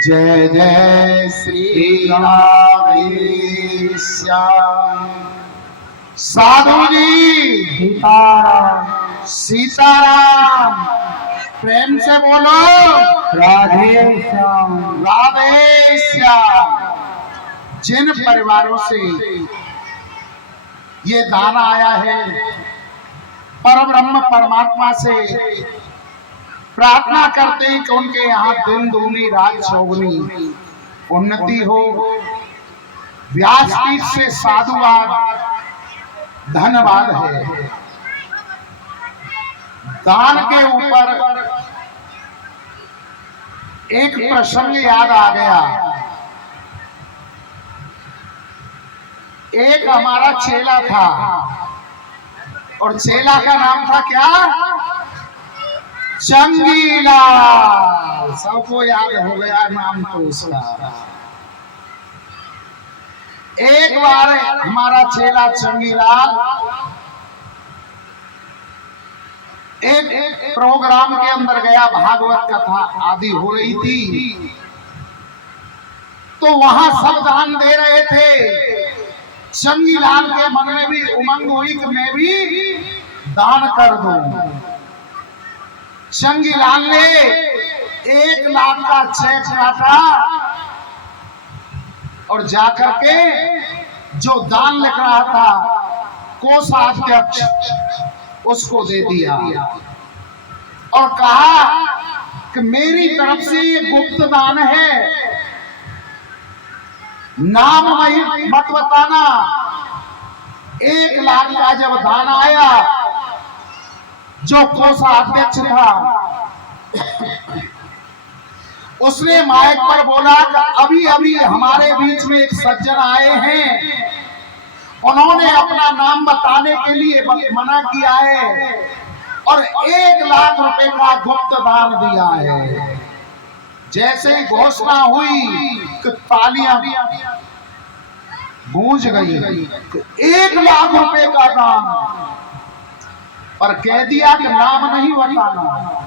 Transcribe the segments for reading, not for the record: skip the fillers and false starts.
जय जय श्री राधेश्याम। साधु जी सीताराम सीताराम। प्रेम से बोलो राधे श्याम। राधेश्याम। जिन परिवारों से ये दान आया है, परब्रह्म परमात्मा से प्रार्थना करते हैं कि उनके यहाँ दिन दूनी रात चौगुनी उन्नति हो। व्यासपीठ से साधुवाद धन्यवाद है। दान के ऊपर एक प्रसंग याद आ गया। एक हमारा चेला था और चेला का नाम था क्या? चंगीलाल। सबको याद हो गया नाम तो उसका। एक बार हमारा चेला चंगीलाल एक प्रोग्राम के अंदर गया, भागवत कथा आदि हो रही थी, तो वहां सब दान दे रहे थे। चंगीलाल के मन में भी उमंग हुई कि मैं भी दान कर दूं। चंगीलाल ने 1 लाख का चेक काटा और जाकर के जो दान लिख रहा था कोषाध्यक्ष उसको दे दिया और कहा कि मेरी तरफ से ये गुप्त दान है, नाम मत बताना। 1 लाख का जब दान आया, जो कोषाध्यक्ष था उसने माइक पर बोला कि अभी अभी हमारे बीच में एक सज्जन आए हैं, उन्होंने अपना नाम बताने के लिए मना किया है और 1 लाख रुपए का गुप्त दान दिया है। जैसे ही घोषणा हुई कि तालियां गूंज गई। 1 लाख रुपए का दान, पर कह दिया कि नाम नहीं बताना।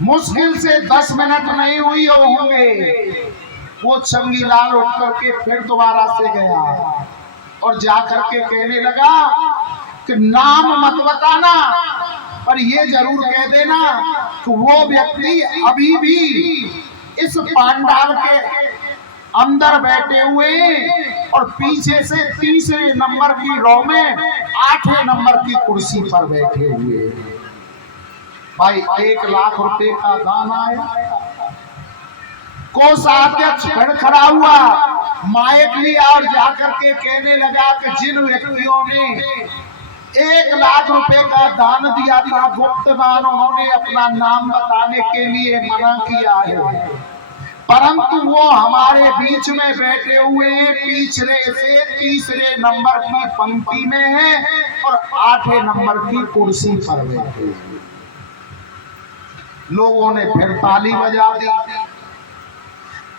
मुश्किल से 10 मिनट नहीं हुई होंगे, वो चंगीलाल उठ करके फिर दोबारा से गया और जाकर के कहने लगा कि नाम मत बताना, पर ये जरूर कह देना कि वो व्यक्ति अभी भी इस पांडाल के अंदर बैठे हुए और पीछे से 3रे नंबर की रो में 8वें नंबर की कुर्सी पर बैठे हुए। भाई 1 लाख रुपए का दान आया। कोषाध्यक्ष खड़ा हुआ, माइक लिया और जाकर के कहने लगा कि जिन व्यक्तियों ने 1 लाख रुपए का दान दिया था, गुप्त दान, उन्होंने अपना नाम बताने के लिए मना किया है, परंतु वो हमारे बीच में बैठे हुए पिछले से 3रे नंबर की पंक्ति में है और 8वें नंबर की कुर्सी पर बैठे। लोगों ने फिर ताली बजा दी।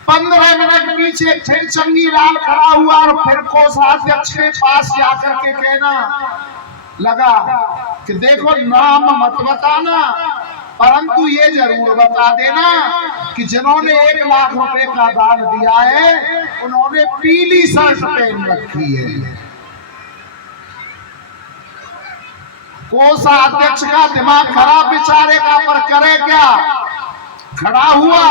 15 मिनट पीछे फिर चंगीलाल खड़ा हुआ और फिर कोषाध्यक्ष के पास जाकर के कहना लगा कि देखो नाम मत बताना, परंतु ये जरूर बता देना कि जिन्होंने 1 लाख रुपए का दान दिया है उन्होंने पीली शर्ट पहन रखी है। कोषाध्यक्ष का दिमाग खराब बेचारे का, पर करे क्या? खड़ा हुआ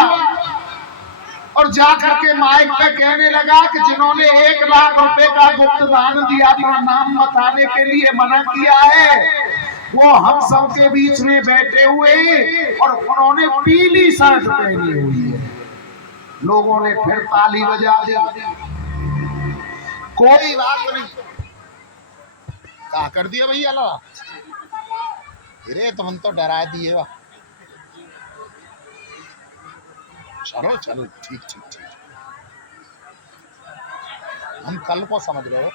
और जाकर के माइक पे कहने लगा कि जिन्होंने 1 लाख रुपए का गुप्त दान दिया था, नाम बताने के लिए मना किया है, वो हम सब के बीच में बैठे हुए और उन्होंने पीली शर्ट पहनी हुई है। लोगों ने फिर ताली बजा दी। कोई बात नहीं, क्या कर दिया भैया ला? अरे तुम तो डरा दिए। वाह, चलो चलो, ठीक ठीक ठीक, हम कल को समझ रहे हो।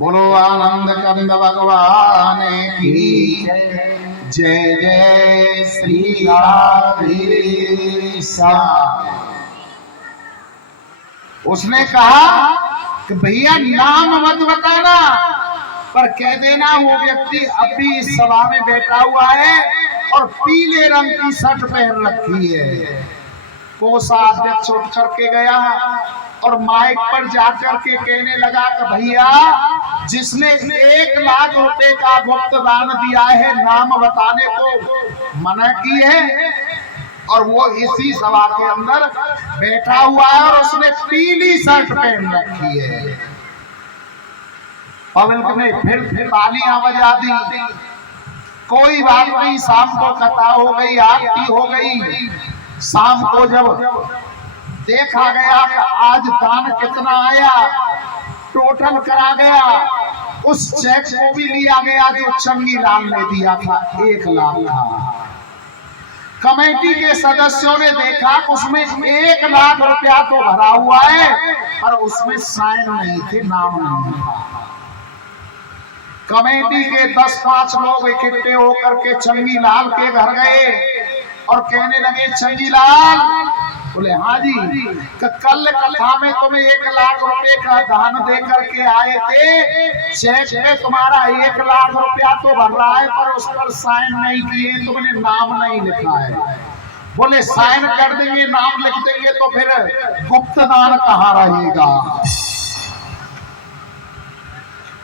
बोलो आनंद कंद भगवान की जय जय श्री राधे श्याम। उसने कहा कि भैया नाम मत बताना, पर कह देना वो व्यक्ति अभी इस सभा में बैठा हुआ है और पीले रंग की शर्ट पहन रखी है। कोषाध्यक्ष उठ करके गया और माइक पर जाकर के कहने लगा कि भैया जिसने 1 लाख रुपए का गुप्त दान दिया है नाम बताने को मना की है, और वो इसी सभा के अंदर बैठा हुआ है और उसने पीली शर्ट पहन रखी है। पब्लिक ने फिर तालियां बजा दी। कोई बात नहीं, शाम को कथा हो गई, आरती हो गई। शाम को जब देखा गया कि आज दान कितना आया, टोटल करा गया, उस चेक को भी लिया गया जो चंगी लाल ने दिया था, 1 लाख था। कमेटी के सदस्यों ने देखा उसमें 1 लाख रुपया तो भरा हुआ है, पर उसमें साइन नहीं थे, नाम नहीं था। कमेटी के 10-5 लोग इकट्ठे होकर के चंगी लाल के घर गए और कहने लगे, चंगी लाल, बोले हाँ जी, कल कथा में तुम्हें 1 लाख रुपए का दान दे करके आए थे, चेक में तुम्हारा 1 लाख रुपया तो भर रहा है, पर उस पर साइन नहीं किए, तुमने नाम नहीं लिखा है। बोले साइन कर देंगे, नाम लिख देंगे तो फिर गुप्त दान कहाँ रहेगा?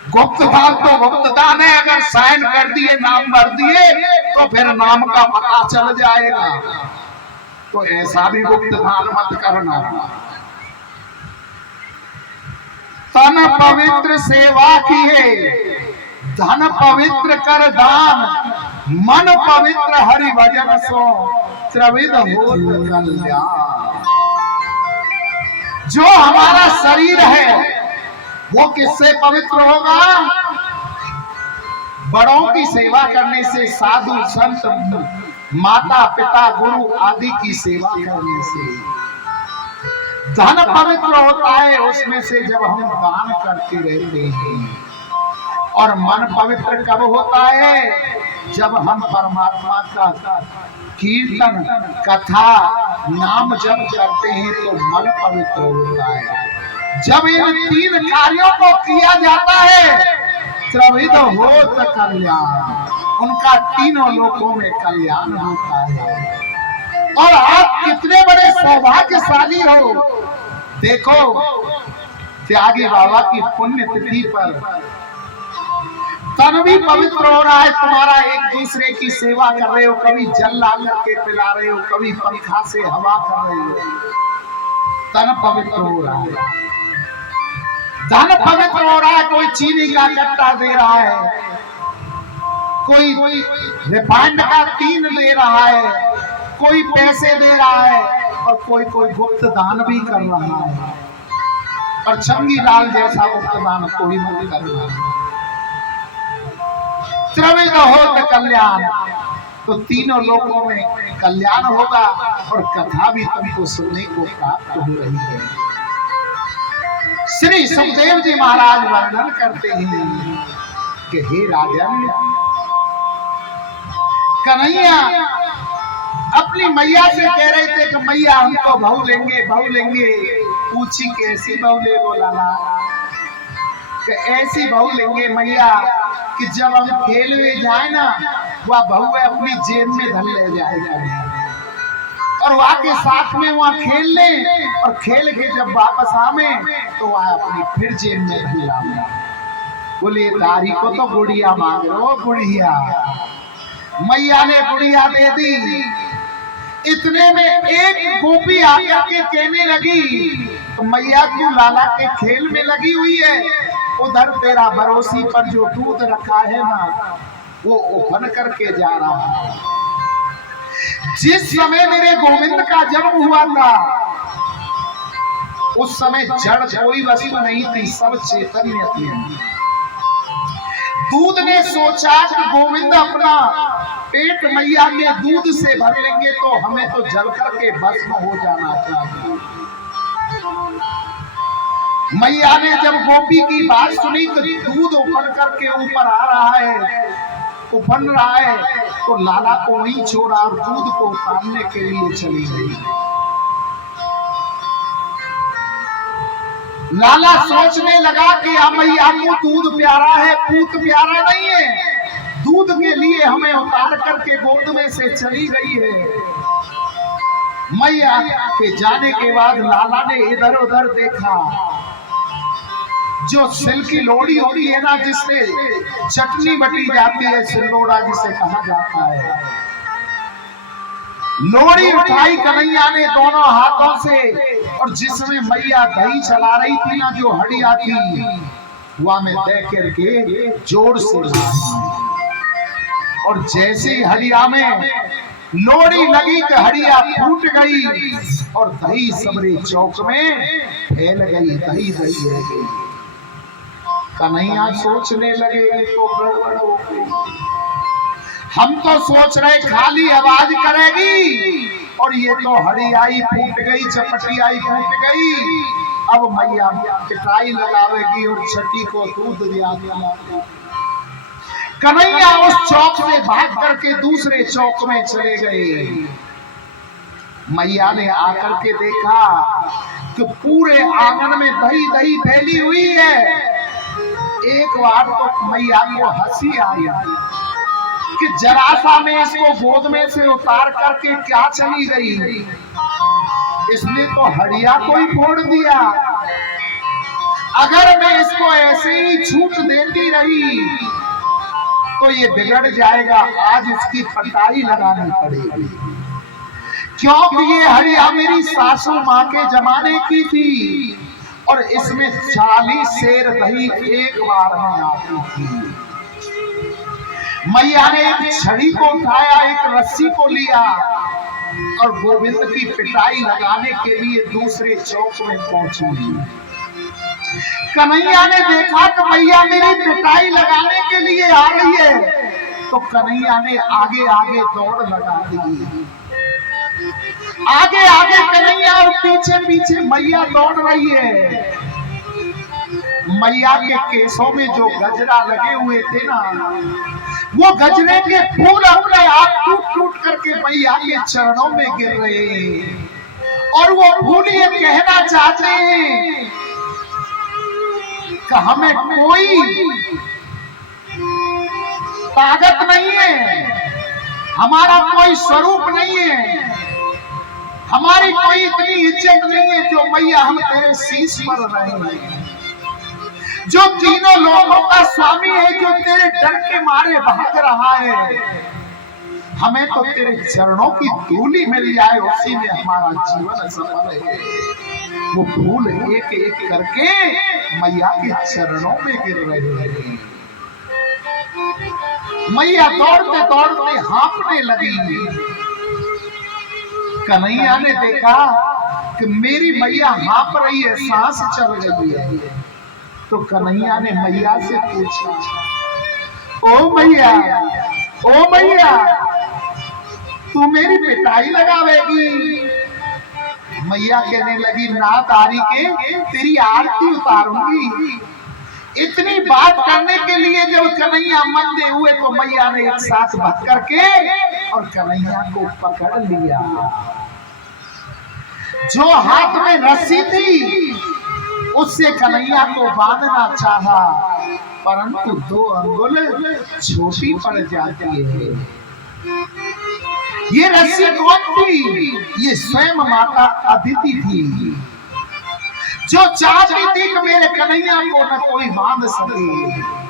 गुप्त दान तो गुप्त दान है, अगर साइन कर दिए, नाम भर दिए तो फिर नाम का पता चल जाएगा। तो ऐसा भी गुप्त दान मत करना। तन पवित्र सेवा की है, धन पवित्र कर दान, मन पवित्र हरि भजन सो त्रिविध होत कल्याण। जो हमारा शरीर है वो किससे पवित्र होगा? बड़ों की सेवा करने से, साधु संत माता पिता गुरु आदि की सेवा करने से। धन पवित्र होता है उसमें से जब हम दान करते रहते हैं। और मन पवित्र कब होता है? जब हम परमात्मा का कीर्तन कथा नाम जप करते हैं तो मन पवित्र होता है। जब इन 3 कार्यों को किया जाता है त्रिविध होत कल्याण, उनका तीनों लोकों में कल्याण होता है। और आप कितने बड़े सौभाग्यशाली हो। देखो त्यागी बाबा की पुण्य तिथि पर तन भी पवित्र हो रहा है तुम्हारा, एक दूसरे की सेवा कर रहे हो, कभी जल ला करके पिला रहे हो, कभी पंखा से हवा कर रहे हो, तन पवित्र हो रहा है। धन पवित्र हो रहा है, कोई चीनी का कट्टा दे रहा है, कोई रिफाइंड का 3 दे रहा है, कोई पैसे दे रहा है, और कोई गुप्त दान भी कर रहा है। और चंगी लाल जैसा गुप्त दान कोई नहीं कर रहा है। त्रिविध होत कल्याण, तो तीनों लोगों में कल्याण होगा और कथा भी तुमको सुनने को प्राप्त हो रही है। श्री सुखदेव जी महाराज वर्णन करते हैं कि हे राजन, कन्हैया अपनी मैया से कह रहे थे कि मैया हम तो बहू लेंगे, बहू लेंगे। पूछी कैसी बहू ले? बोला कि ऐसी बहू लेंगे मैया कि जब हम खेल में जाए ना, वह बहू अपनी जेब में धर ले जाएगा और वहां के साथ में वहां खेल ले, और खेल के जब वापस आवे तो वह अपनी फिर जेब में धर लाऊंगा। बोले तारी को तो गुड़िया मांग लो, गुड़िया। मैया ने गुड़िया दे दी। इतने में एक गोपी आकर के कहने लगी, तो मैया तू लाला के खेल में लगी हुई है, उधर तेरा बरोसी पर जो दूध रखा है ना, वो उफन करके जा रहा है। जिस समय मेरे गोविंद का जन्म हुआ था उस समय जड़ कोई वस्तु नहीं थी, सब चैतन्य थी। दूध ने सोचा कि गोविंद अपना पेट मैया के दूध से भर लेंगे तो हमें तो जल करके भस्म हो जाना चाहिए। मैया ने जब गोपी की बात सुनी तो दूध उफन करके ऊपर आ रहा है, उफन रहा है, तो लाला को वहीं छोड़ा और दूध को उतारने के लिए चली गई। लाला सोचने लगा कि मैया को दूध प्यारा है, पूत प्यारा नहीं है, दूध के लिए हमें उतार करके गोद में से चली गई है। मैया के जाने के बाद लाला ने इधर उधर देखा, जो सिल की लोड़ी होती है ना, जिससे चटनी बटी जाती है, सिल्लोड़ा जिसे कहा जाता है, लोड़ी उठाई कन्हैया ने दोनों हाथों से, और जिसमें मैया दही चला रही थी ना, जो हड़िया थी, वह में दे करके जोर से मारी, और जैसे ही हड़िया में लोड़ी लगी कि हड़िया फूट गई और दही सबरे चौक में फैल गई, दही दही रह गई। कन्हैया सोचने लगे तो गड़बड़ हो गई, हम तो सोच रहे खाली आवाज करेगी और ये तो हड़ियाई फूट गई, चपटियाई फूट गई। अब मैया पिटाई लगावेगी और छठी को दूध दिया गया। कन्हैया उस चौक से भाग करके दूसरे चौक में चले गए। मैया ने आकर के देखा कि पूरे आंगन में दही दही फैली हुई है। एक बार तो मैया को हंसी आई कि जरा सा में इसको गोद में से उतार करके क्या चली गई, इसने तो हड़िया को ही फोड़ दिया। अगर मैं इसको ऐसे ही छूट देती रही तो ये बिगड़ जाएगा, आज इसकी पटाई लगानी पड़ेगी, क्योंकि ये हड़िया मेरी सासू माँ के जमाने की थी और इसमें 40 सेर दही एक बार में आती थी। मैया ने एक छड़ी को उठाया, एक रस्सी को लिया और गोविंद की पिटाई लगाने के लिए दूसरे चौक में पहुंची। कन्हैया ने देखा कि मैया मेरी पिटाई लगाने के लिए आ रही है, तो कन्हैया ने आगे आगे दौड़ लगा दी। आगे आगे कन्हैया और पीछे पीछे मैया दौड़ रही है। मैया के केसों में जो गजरा लगे हुए थे ना, वो गजरे के फूल अपने आप टूट टूट करके मैया के चरणों में गिर रहे हैं, और वो फूल ये कहना चाहते हैं कि हमें कोई ताकत नहीं है, हमारा कोई स्वरूप नहीं है, हमारी कोई इतनी इज्जत नहीं है जो मैया हम तेरे शीश पर रहे हैं, जो तीनों लोगों का स्वामी है, जो तेरे डर के मारे भाग रहा है। हमें तो तेरे चरणों की धूली मिल जाए, उसी में हमारा जीवन सफल है। वो फूल एक एक करके मैया के चरणों में गिर रहे हैं। मैया दौड़ते दौड़ते हाँफने लगी। कन्हैया ने देखा कि मेरी मैया हाँफ रही है, सांस चल रही है, तो कन्हैया ने मैया से पूछा, ओ मैया, ओ मैया, तू मेरी पिटाई लगावेगी? मैया कहने लगी, ना तारी के तेरी आरती उतारूंगी। इतनी बात करने के लिए जब कन्हैया मंदे हुए तो मैया ने एक साथ भग करके और कन्हैया को पकड़ लिया। जो हाथ में रस्सी थी उससे कन्हैया को बांधना चाहा, परंतु 2 अंगुल छोटी पड़ जाती है। ये रस्सी कौन थी? ये स्वयं माता अदिति थी, जो चाहती थी कि मेरे कन्हैया को न कोई बांध सके।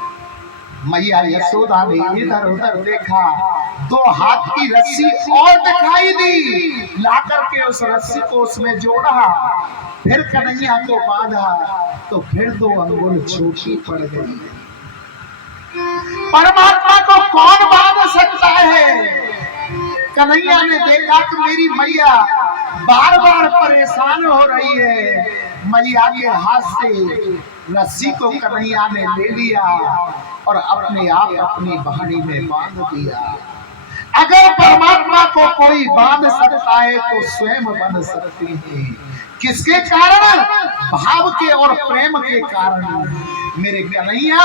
मैया यशोदा ने इधर उधर देखा, 2 हाथ की रस्सी और दिखाई दी, लाकर के उस रस्सी को उसमें जोड़ा, फिर कन्हैया को बांधा, तो फिर 2 अंगुल छोटी पड़ गई। परमात्मा को कौन बांध सकता है? कन्हैया ने देखा कि मेरी मैया बार बार परेशान हो रही है। मैया के हाथ से रस्सी को कन्हैया ने ले लिया और अपने आप अपनी बहनी में बांध दिया। अगर परमात्मा आत्मा को कोई बांध सकता है तो स्वयं बंध सकती है। किसके कारण? भाव के और प्रेम के कारण। मेरे कन्हैया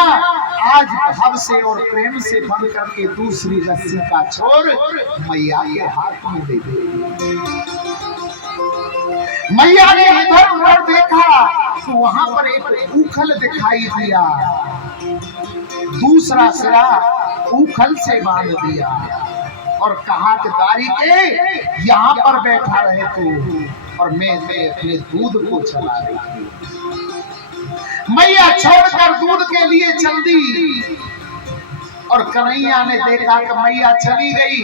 आज भाव से और प्रेम से बंध करके दूसरी रस्सी का छोर मैया के हाथ में दे दे। मैया ने इधर उधर देखा तो वहां पर एक उखल दिखाई दिया, दूसरा सिरा उखल से बांध दिया और कहा कि दारी के यहाँ पर बैठा रहे तू और मैं अपने दूध को चला रही थी। मैया छोड़कर दूध के लिए चल दी और कन्हैया ने देखा कि मैया चली गई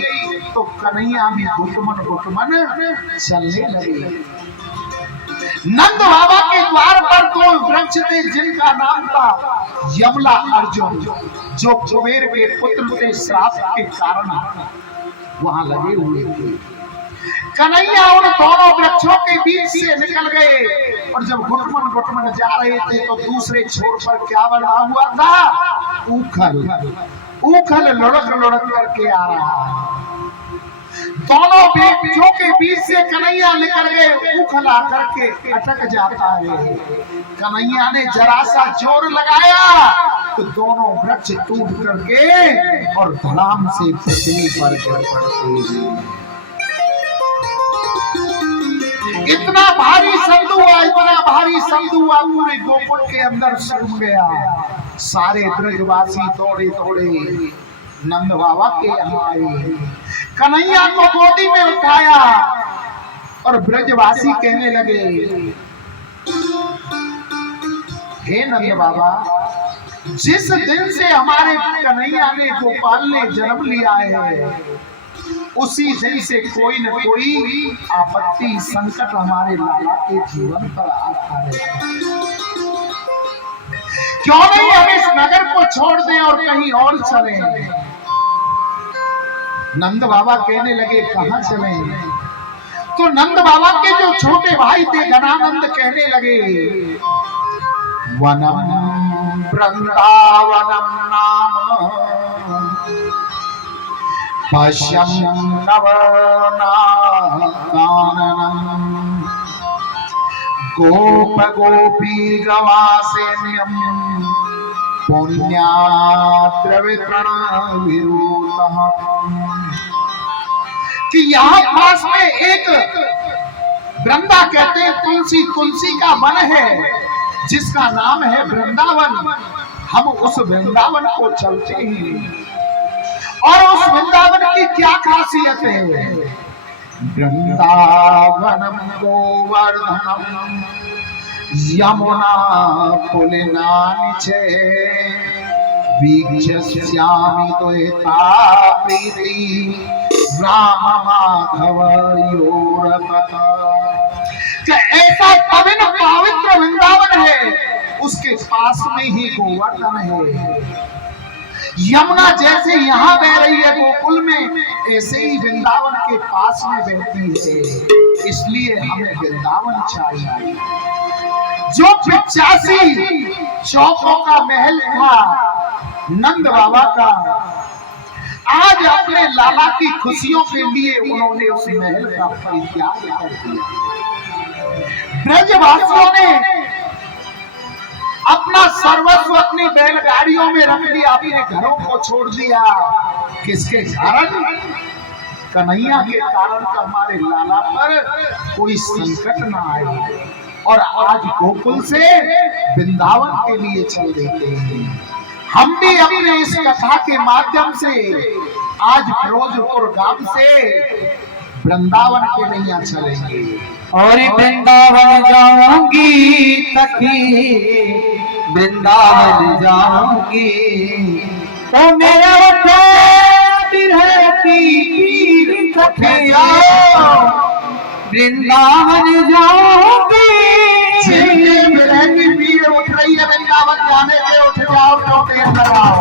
तो कन्हैया भी घुटमन घुटमन चलने लगी। नंद बाबा के द्वार पर दो वृक्ष थे जिनका नाम था यमला अर्जुन, जो कुबेर के पुत्र के श्राप के कारण वहां लगे हुए थे। कन्हैया उन दोनों वृक्षों के बीच से निकल गए और जब घुटमन घुटमन जा रहे थे तो दूसरे छोर पर क्या बना हुआ था? उखल। उखल लुढ़क लुढ़क करके आ रहा। दोनों वृक्षों के बीच से कन्हैया निकल गए, उखल आकर के अटक जाता है। कन्हैया ने जरा सा जोर लगाया तो दोनों वृक्ष टूट करके और धड़ाम से पृथ्वी पर गिर पड़ते हैं। इतना भारी शब्द हुआ, इतना भारी शब्द हुआ, पूरे गोकुल के अंदर सुन गया। सारे ब्रजवासी दौड़े दौड़े नंद बाबा के यहाँ आए, कन्हैया को गोदी में उठाया और ब्रजवासी कहने लगे, हे नंद बाबा, जिस दिन से हमारे कन्हैया ने गोपाल ने जन्म लिया है उसी दिन से कोई न कोई आपत्ति संकट हमारे लाला के जीवन पर आता है। क्यों नहीं हम इस नगर को छोड़ दें और कहीं और चलें? नंद बाबा कहने लगे, कहां चलें? तो नंद बाबा के जो छोटे भाई थे गणानंद कहने लगे, वनम वृंदावनम नाम पश्यम नवनाकाननम गोप गोपी गवासेम्यम पुण्यात्र वितरण विरूतः। कि यहाँ पास में एक वृंदा कहते हैं, तुलसी, तुलसी का वन है जिसका नाम है वृंदावन। हम उस वृंदावन को चलते हैं और उस वृंदावन की क्या खासियत है? वृंदावनम गोवर्धनम यमुना पुलिनानिचे वीक्षस्यामि द्वैता प्रीति राम माधव योरपत। ऐसा पवित्र वृंदावन है, उसके पास में ही गोवर्धन है। यमुना जैसे यहाँ बह रही है गोकुल में, ऐसे ही वृंदावन के पास में बहती है। इसलिए हमें वृंदावन चाहिए। जो 85 चौकों का महल था नंद बाबा का, आज अपने लाला की खुशियों के लिए उन्होंने उस महल का परित्याग कर दिया। ब्रजवासियों ने अपना सर्वस्व अपनी बैलगाड़ियों में रख दिया, अपने घरों को छोड़ दिया। किसके कारण? कन्हैया के कारण का हमारे लाला पर कोई संकट ना आए और आज गोकुल से वृंदावन के लिए चल देते हैं। हम भी अपने इस कथा के माध्यम से आज फिरोजपुर गांव से वृंदावन के नैया चलेंगे और वृंदावन जाऊंगी सखी, वृंदावन जाऊंगी तो मेरा रहती सखिया, वृंदावन जाऊंगी। भीड़ उठ रही है वृंदावन जाने के, उठ जाओ लौटे अंदर आओ।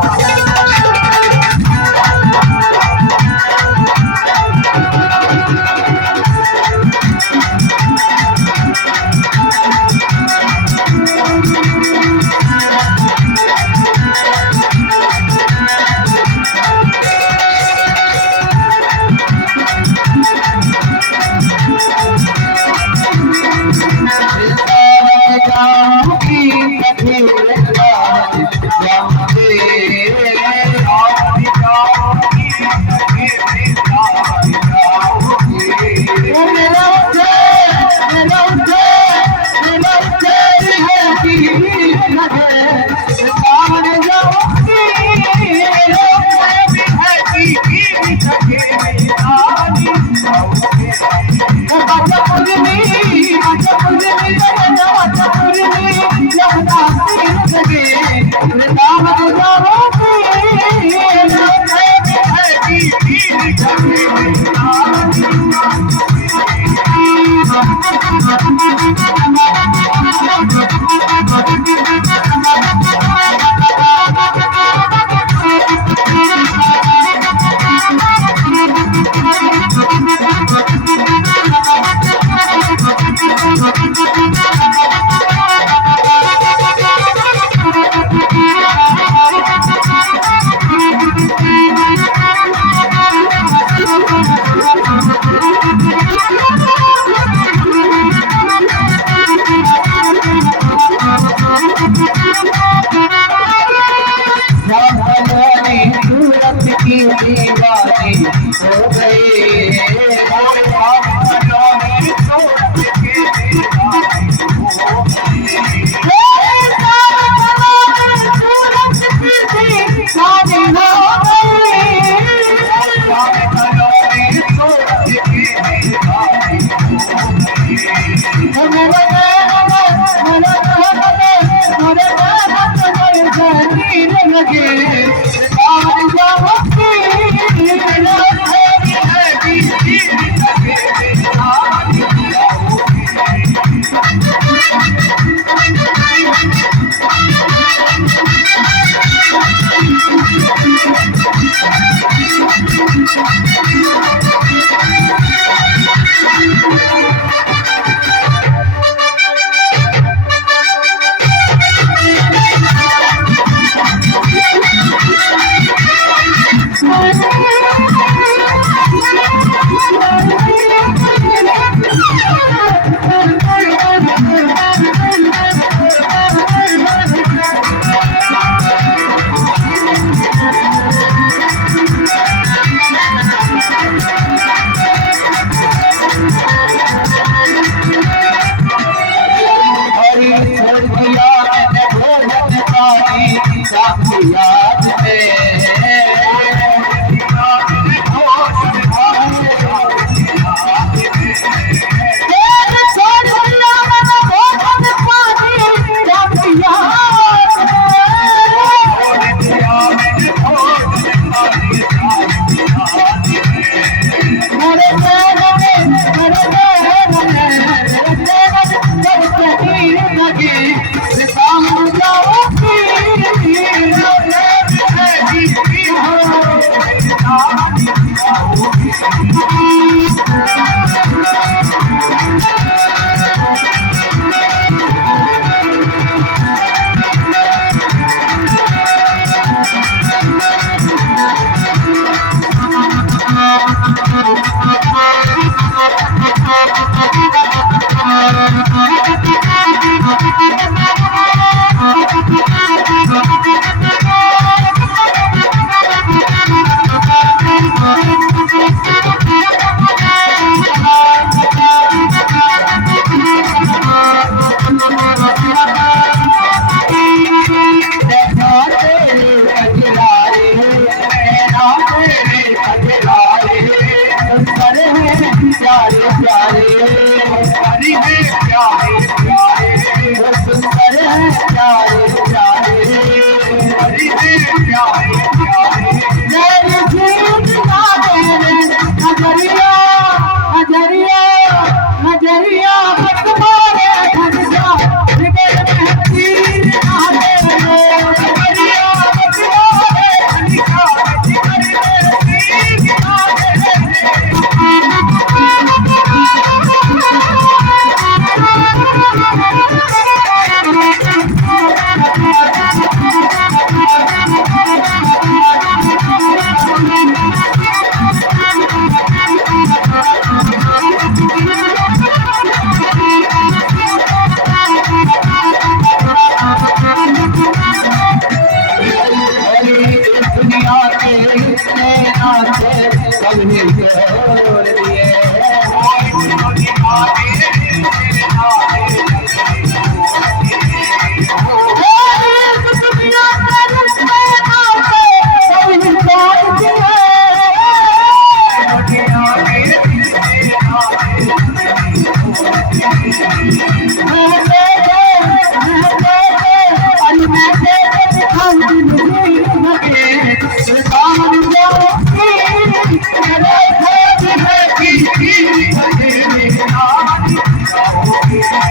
Thank you.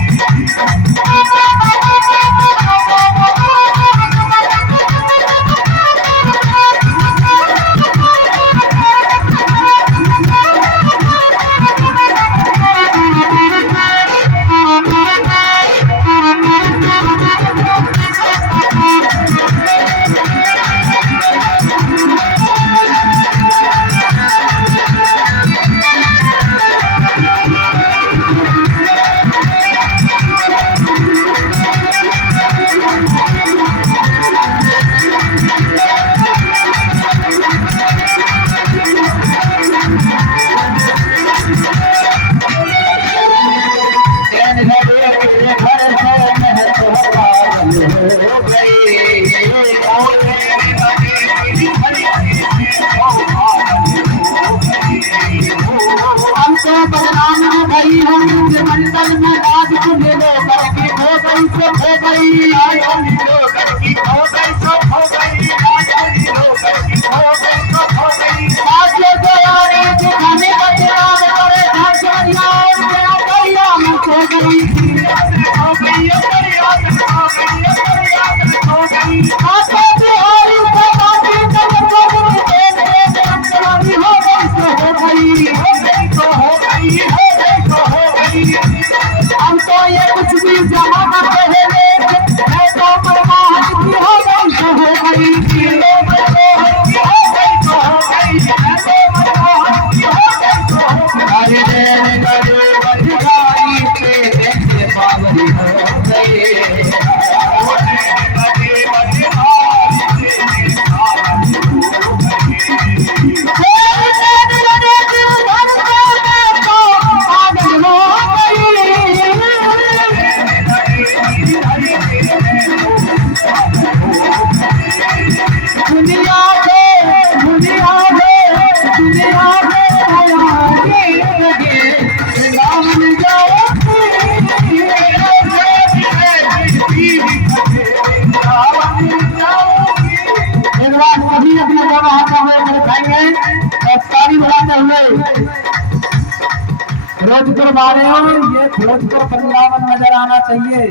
मंडल में आज ले लो करके हो गई सब हो गई आज हम लो करके हो गई सब हो गई आज हम लो करके हो गई सब हो गई आज जो यारे दिखाने बदनाम करे धाचरिया क्या करिया मुझे गई हो गई करिया हो गई हो गई आपे बिहारी को बाकी तो अंतरानी हो गई तो हो गई तो हो गई तो हो गई हम तो ये कुछ भी जमा करते हैं मैं तो बर्बाद की हो गई तो हो गई तो हो गई अरे देने गए बधाई पे देखे बाबरी हो गए फिरोजपुर वाले हो ये फिरोजपुर वृंदावन नजर आना चाहिए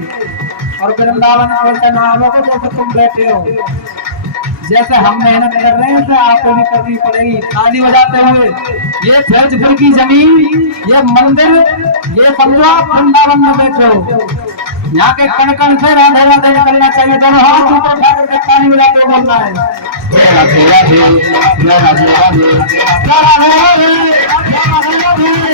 और वृंदावन ऐसा ना हो जैसे तुम बैठे हो जैसे हम मेहनत कर रहे हैं तो आपको भी करनी पड़ेगी ताली बजाते हुए ये फिरोजपुर की जमीन ये मंदिर ये बंगला वृंदावन में बैठे हो यहाँ के कण कण से राधे राधे करना चाहिए दोनों हाथ ऊपर उठा कर ताली बजाते हुए बोलना है राधे राधे राधे राधे राधे राधे